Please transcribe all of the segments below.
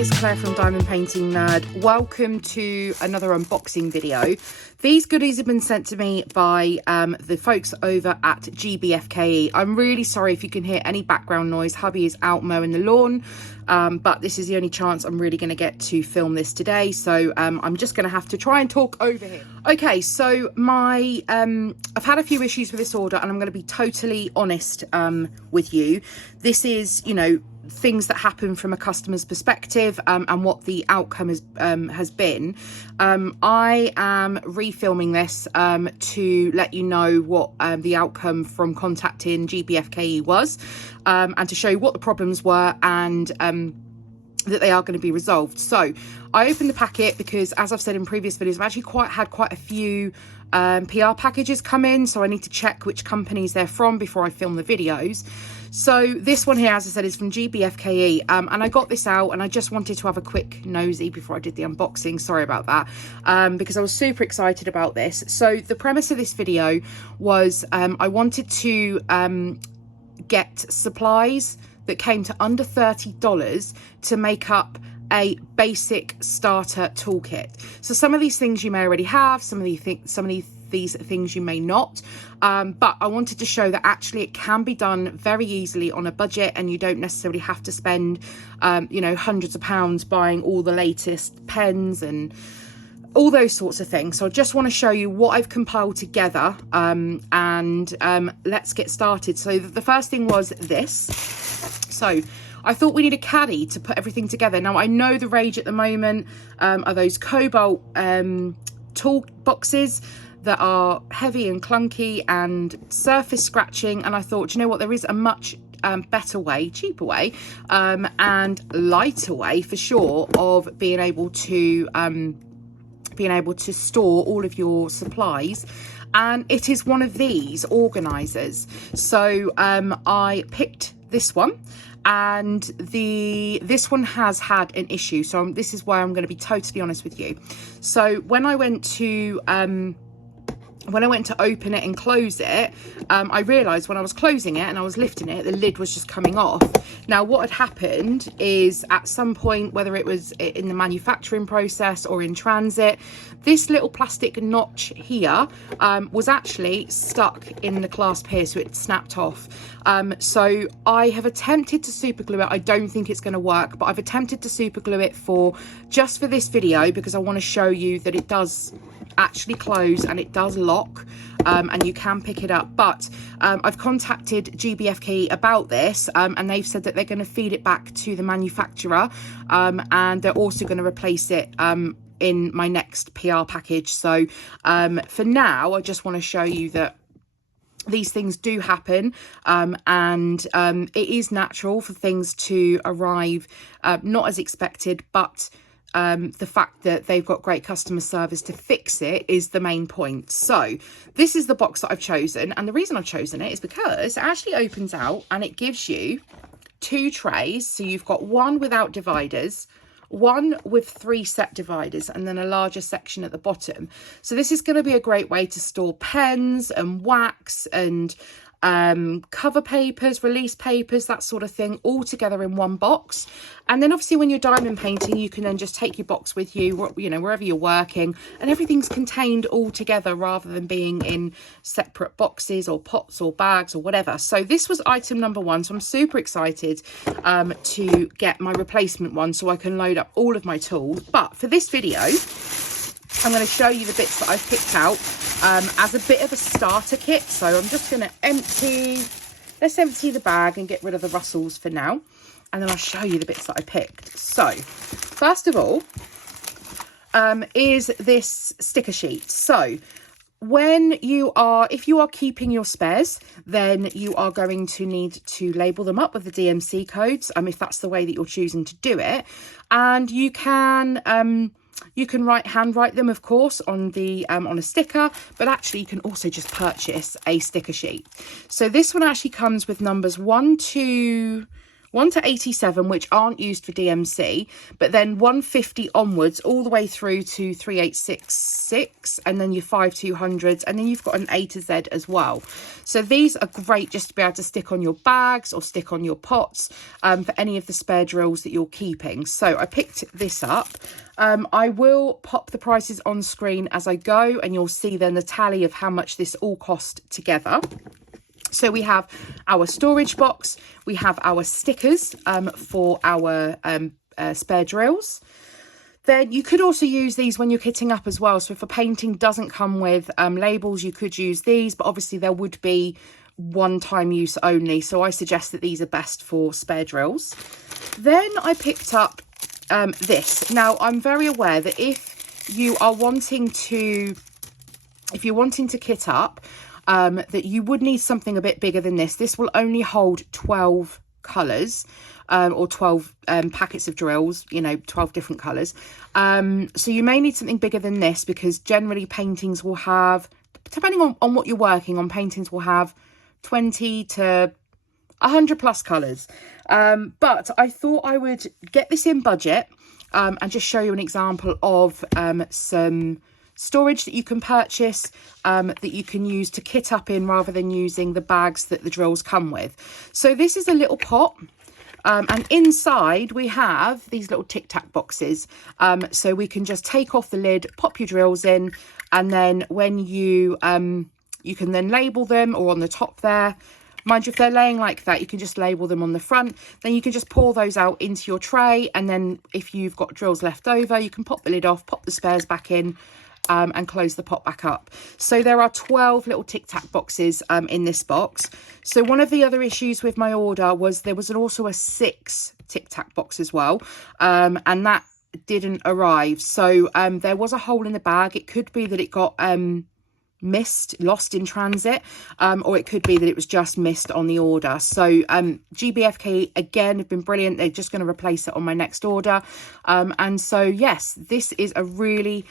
it's Claire from Diamond Painting Nerd. Welcome to another unboxing video. These goodies have been sent to me by the folks over at Gbfke. I'm really sorry if you can hear any background noise. Hubby is out mowing the lawn, but this is the only chance I'm really going to get to film this today. So I'm just going to have to try and talk over here. Okay, so I've had a few issues with this order, and I'm going to be totally honest with you. This is, you know, things that happen from a customer's perspective and what the outcome has been. I am refilming this to let you know what the outcome from contacting Gbfke was, and to show you what the problems were, and that they are going to be resolved. So I opened the packet because, as I've said in previous videos, I've actually had quite a few PR packages come in, so I need to check which companies they're from before I film the videos. So this one here, as I said, is from Gbfke, and I got this out and I just wanted to have a quick nosy before I did the unboxing. Sorry about that, because I was super excited about this. So the premise of this video was I wanted to get supplies that came to under $30 to make up a basic starter toolkit. So some of these things you may already have, some of these things you may not, but I wanted to show that actually it can be done very easily on a budget, and you don't necessarily have to spend you know, hundreds of pounds buying all the latest pens and all those sorts of things. So I just want to show you what I've compiled together, and let's get started. So the first thing was this. So I thought we need a caddy to put everything together. Now, I know the rage at the moment are those cobalt tool boxes that are heavy and clunky and surface scratching, and I thought, you know what, there is a much better way, cheaper way, and lighter way for sure of being able to store all of your supplies, and it is one of these organizers. So I picked this one, and this one has had an issue, so this is why I'm going to be totally honest with you. So when I went to open it and close it, I realized when I was closing it and I was lifting it, the lid was just coming off. Now, what had happened is, at some point, whether it was in the manufacturing process or in transit, this little plastic notch here was actually stuck in the clasp here, so it snapped off. So I have attempted to super glue it. I don't think it's going to work, but I've attempted to super glue it just for this video, because I want to show you that it does actually close and it does lock, and you can pick it up. But I've contacted Gbfke about this, and they've said that they're going to feed it back to the manufacturer, and they're also going to replace it in my next PR package. So for now, I just want to show you that these things do happen, and it is natural for things to arrive not as expected, but the fact that they've got great customer service to fix it is the main point. So this is the box that I've chosen, and the reason I've chosen it is because it actually opens out and it gives you 2 trays. So you've got one without dividers, one with 3 set dividers, and then a larger section at the bottom. So this is going to be a great way to store pens and wax and cover papers, release papers, that sort of thing, all together in one box. And then obviously when you're diamond painting, you can then just take your box with you, you know, wherever you're working, and everything's contained all together rather than being in separate boxes or pots or bags or whatever. So this was item number 1. So I'm super excited to get my replacement one so I can load up all of my tools. But for this video, I'm going to show you the bits that I've picked out as a bit of a starter kit. So I'm just going to let's empty the bag and get rid of the rustles for now, and then I'll show you the bits that I picked. So first of all is this sticker sheet. So if you are keeping your spares, then you are going to need to label them up with the DMC codes, if that's the way that you're choosing to do it. And you can handwrite them, of course, on a sticker, but actually you can also just purchase a sticker sheet. So this one actually comes with numbers 1 to 1 to 87, which aren't used for DMC, but then 150 onwards, all the way through to 3866, and then your 5200s, and then you've got an A to Z as well. So these are great just to be able to stick on your bags or stick on your pots for any of the spare drills that you're keeping. So I picked this up. I will pop the prices on screen as I go, and you'll see then the tally of how much this all cost together. So we have our storage box, we have our stickers for our spare drills. Then you could also use these when you're kitting up as well. So if a painting doesn't come with labels, you could use these, but obviously there would be one-time use only. So I suggest that these are best for spare drills. Then I picked up this. Now I'm very aware that if you're wanting to kit up, that you would need something a bit bigger than this. This will only hold 12 colours or 12 packets of drills, you know, 12 different colours. So you may need something bigger than this, because generally paintings will have, depending on what you're working on, paintings will have 20 to 100 plus colours. But I thought I would get this in budget and just show you an example of some storage that you can purchase that you can use to kit up in, rather than using the bags that the drills come with. So this is a little pot, and inside we have these little tic tac boxes, so we can just take off the lid, pop your drills in, and then when you can then label them, or on the top there. Mind you, if they're laying like that, you can just label them on the front. Then you can just pour those out into your tray, and then if you've got drills left over, you can pop the lid off, pop the spares back in, and close the pot back up. So there are 12 little tic tac boxes in this box. So one of the other issues with my order was there was also a 6 tic tac box as well, and that didn't arrive. So there was a hole in the bag. It could be that it got lost in transit, or it could be that it was just missed on the order. So Gbfke again have been brilliant. They're just going to replace it on my next order, and so yes, this is a really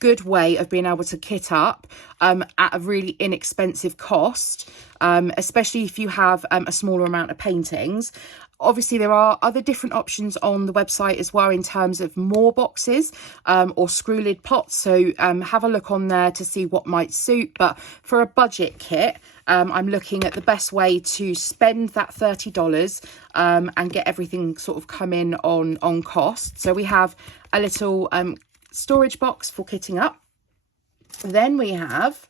good way of being able to kit up at a really inexpensive cost, especially if you have a smaller amount of paintings. Obviously, there are other different options on the website as well in terms of more boxes or screw lid pots. So have a look on there to see what might suit. But for a budget kit, I'm looking at the best way to spend that $30 and get everything sort of come in on cost. So we have a little storage box for kitting up. Then we have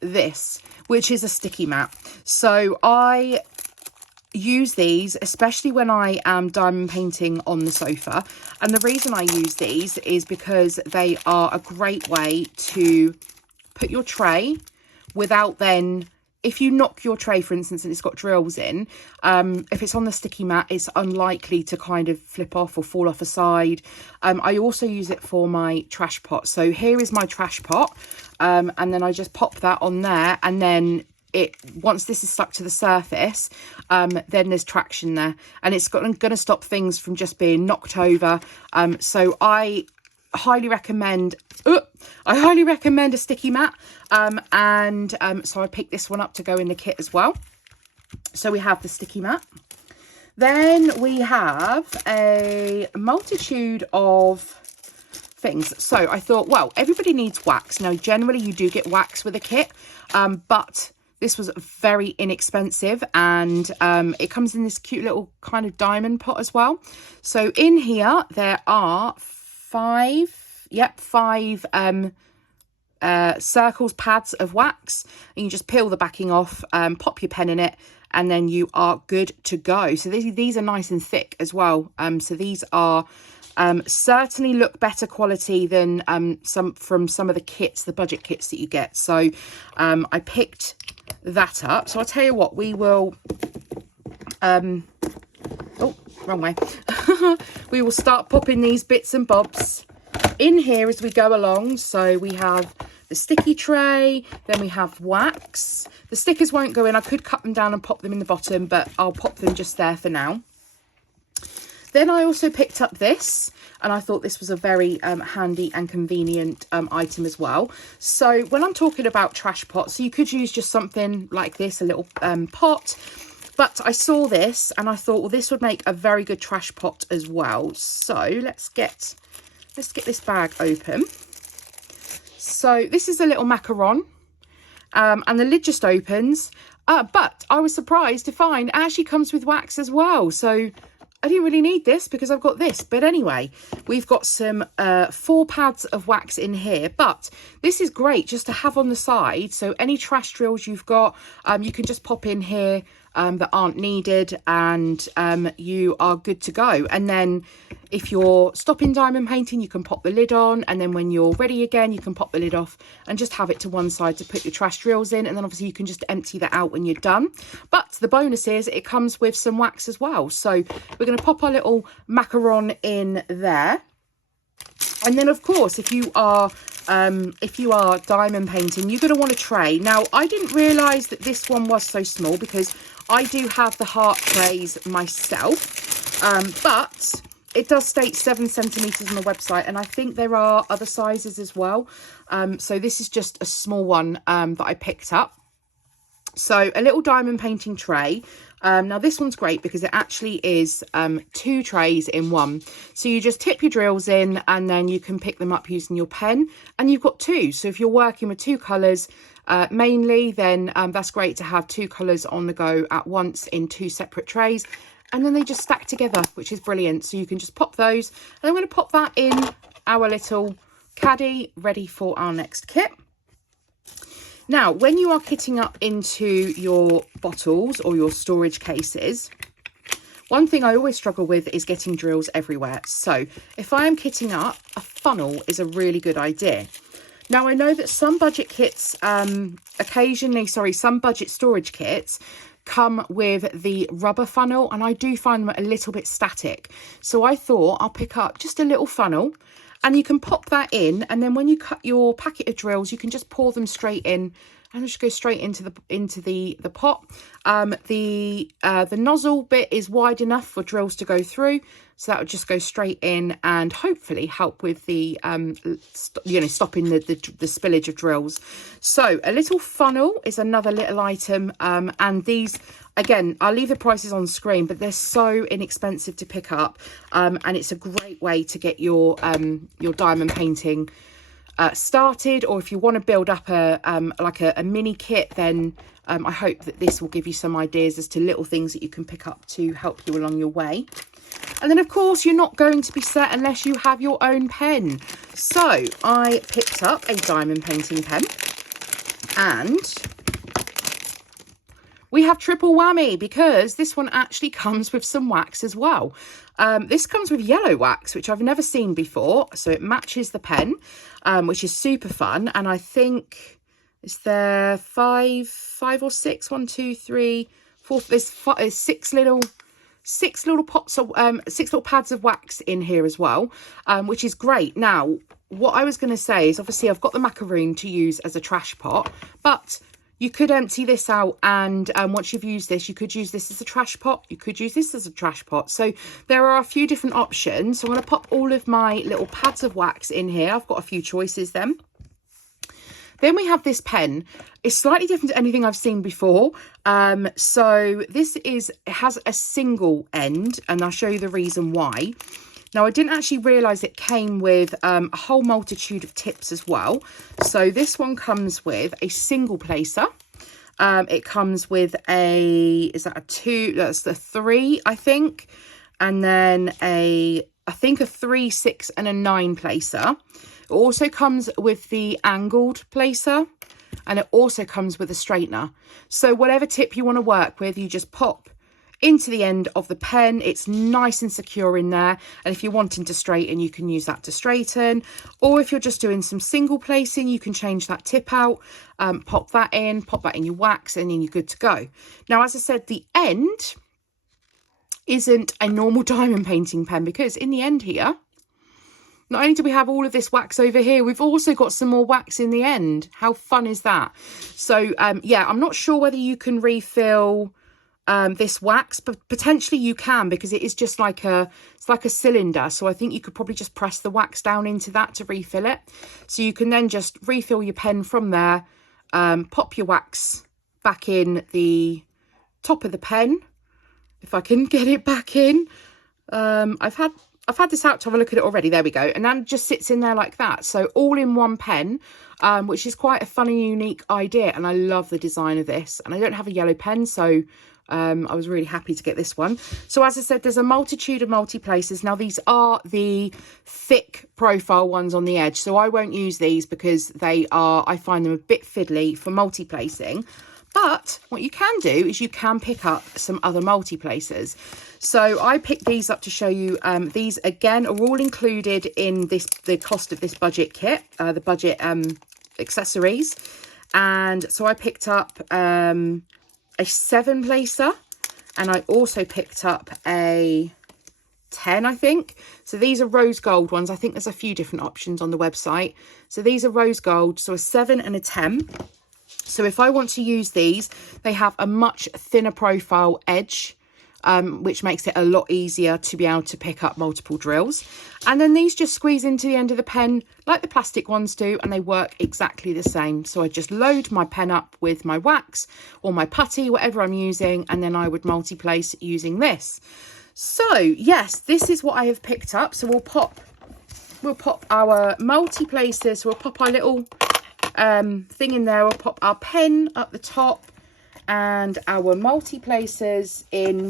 this, which is a sticky mat. So I use these especially when I am diamond painting on the sofa, and the reason I use these is because they are a great way to put your tray without then, if you knock your tray for instance and it's got drills in, if it's on the sticky mat, it's unlikely to kind of flip off or fall off a side. I also use it for my trash pot. So here is my trash pot, and then I just pop that on there, and then once this is stuck to the surface, then there's traction there, and it's going to stop things from just being knocked over. So I highly recommend a sticky mat, and so I picked this one up to go in the kit as well. So we have the sticky mat. Then we have a multitude of things. So I thought, well, everybody needs wax. Now generally you do get wax with a kit, but this was very inexpensive, and it comes in this cute little kind of diamond pot as well. So in here there are five circles, pads of wax, and you just peel the backing off, pop your pen in it, and then you are good to go. So these are nice and thick as well. So these are certainly look better quality than some of the kits, the budget kits that you get. So I picked that up. So I'll tell you what, we will oh, wrong way. We will start popping these bits and bobs in here as we go along. So we have the sticky tray, then we have wax. The stickers won't go in. I could cut them down and pop them in the bottom, but I'll pop them just there for now. Then I also picked up this, and I thought this was a very handy and convenient item as well. So when I'm talking about trash pots, so you could use just something like this, a little pot. But I saw this and I thought, well, this would make a very good trash pot as well. So let's get this bag open. So this is a little macaron, and the lid just opens. But I was surprised to find it actually comes with wax as well. So I didn't really need this because I've got this. But anyway, we've got some 4 pads of wax in here. But this is great just to have on the side. So any trash drills you've got, you can just pop in here that aren't needed, and you are good to go. And then if you're stopping diamond painting, you can pop the lid on, and then when you're ready again, you can pop the lid off and just have it to one side to put your trash drills in, and then obviously you can just empty that out when you're done. But the bonus is it comes with some wax as well. So we're going to pop our little macaron in there. And then of course, if you are diamond painting, you're going to want a tray. Now, I didn't realise that this one was so small because I do have the heart trays myself, but it does state 7 centimetres on the website, and I think there are other sizes as well. So this is just a small one that I picked up. So a little diamond painting tray. Now this one's great because it actually is 2 trays in one. So you just tip your drills in and then you can pick them up using your pen, and you've got 2. So if you're working with 2 colours mainly, then that's great to have 2 colours on the go at once in 2 separate trays. And then they just stack together, which is brilliant. So you can just pop those. And I'm going to pop that in our little caddy ready for our next kit. Now, when you are kitting up into your bottles or your storage cases, one thing I always struggle with is getting drills everywhere. So if I am kitting up, a funnel is a really good idea. Now, I know that some budget kits, some budget storage kits come with the rubber funnel, and I do find them a little bit static. So I thought I'll pick up just a little funnel, and you can pop that in, and then when you cut your packet of drills, you can just pour them straight in and just go straight into the pot. The nozzle bit is wide enough for drills to go through, so that would just go straight in and hopefully help with the stopping the spillage of drills. So a little funnel is another little item, and these, again, I'll leave the prices on screen, but they're so inexpensive to pick up, and it's a great way to get your diamond painting started. Or if you want to build up a mini kit, then I hope that this will give you some ideas as to little things that you can pick up to help you along your way. And then of course you're not going to be set unless you have your own pen. So I picked up a diamond painting pen, and we have triple whammy because this one actually comes with some wax as well. This comes with yellow wax, which I've never seen before. So it matches the pen, which is super fun. And I think, is there five or six? 1, 2, 3, 4. There's 6 little pots of 6 little pads of wax in here as well, which is great. Now, what I was going to say is, obviously I've got the macaroon to use as a trash pot, but you could empty this out, and once you've used this, you could use this as a trash pot. You could use this as a trash pot. So there are a few different options. So I'm going to pop all of my little pads of wax in here. I've got a few choices then. Then we have this pen. It's slightly different to anything I've seen before. So this has a single end, and I'll show you the reason why. Now, I didn't actually realise it came with a whole multitude of tips as well. So this one comes with a single placer. It comes with a 2, that's the 3, I think. And then I think a 3, 6 and a 9 placer. It also comes with the angled placer, and it also comes with a straightener. So whatever tip you want to work with, you just pop into the end of the pen. It's nice and secure in there, and if you're wanting to straighten, you can use that to straighten, or if you're just doing some single placing, you can change that tip out, pop that in your wax, and then you're good to go. Now, as I said, the end isn't a normal diamond painting pen, because in the end here, not only do we have all of this wax over here, we've also got some more wax in the end. How fun is that? So yeah, I'm not sure whether you can refill this wax, but potentially you can, because it is just like it's like a cylinder. So I think you could probably just press the wax down into that to refill it. So you can then just refill your pen from there, pop your wax back in the top of the pen, if I can get it back in. I've had this out to have a look at it already. There we go. And then it just sits in there like that. So all in one pen, which is quite a fun and unique idea. And I love the design of this. And I don't have a yellow pen, so I was really happy to get this one. So as I said, there's a multitude of multi-places. Now these are the thick profile ones on the edge. So I won't use these because I find them a bit fiddly for multi-placing. But what you can do is you can pick up some other multi-places. So I picked these up to show you. These, again, are all included in the cost of this budget kit, the budget accessories. And so I picked up a 7-placer, and I also picked up a 10, I think. So these are rose gold ones. I think there's a few different options on the website. So these are rose gold, so a 7 and a 10. So if I want to use these, they have a much thinner profile edge, which makes it a lot easier to be able to pick up multiple drills. And then these just squeeze into the end of the pen like the plastic ones do, and they work exactly the same. So I just load my pen up with my wax or my putty, whatever I'm using, and then I would multi-place using this. So yes, this is what I have picked up. So we'll pop our multi-places, we'll pop our little thing in there, we'll pop our pen up the top and our multi-places in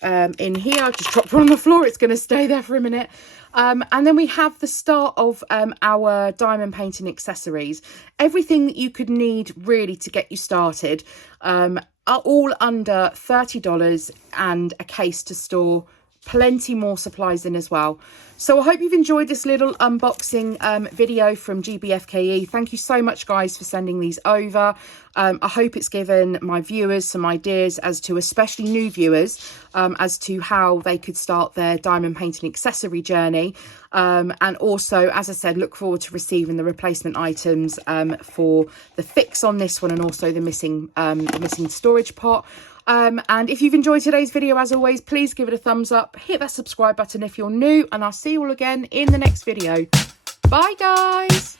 here. I've just dropped one on the floor, it's going to stay there for a minute. And then we have the start of our diamond painting accessories. Everything that you could need really to get you started, are all under $30, and a case to store plenty more supplies in as well. So I hope you've enjoyed this little unboxing video from Gbfke. Thank you so much, guys, for sending these over. I hope it's given my viewers some ideas as to, especially new viewers, as to how they could start their diamond painting accessory journey. And also, as I said, look forward to receiving the replacement items for the fix on this one, and also the missing storage pot. And if you've enjoyed today's video, as always, please give it a thumbs up, hit that subscribe button if you're new, and I'll see you all again in the next video. Bye, guys.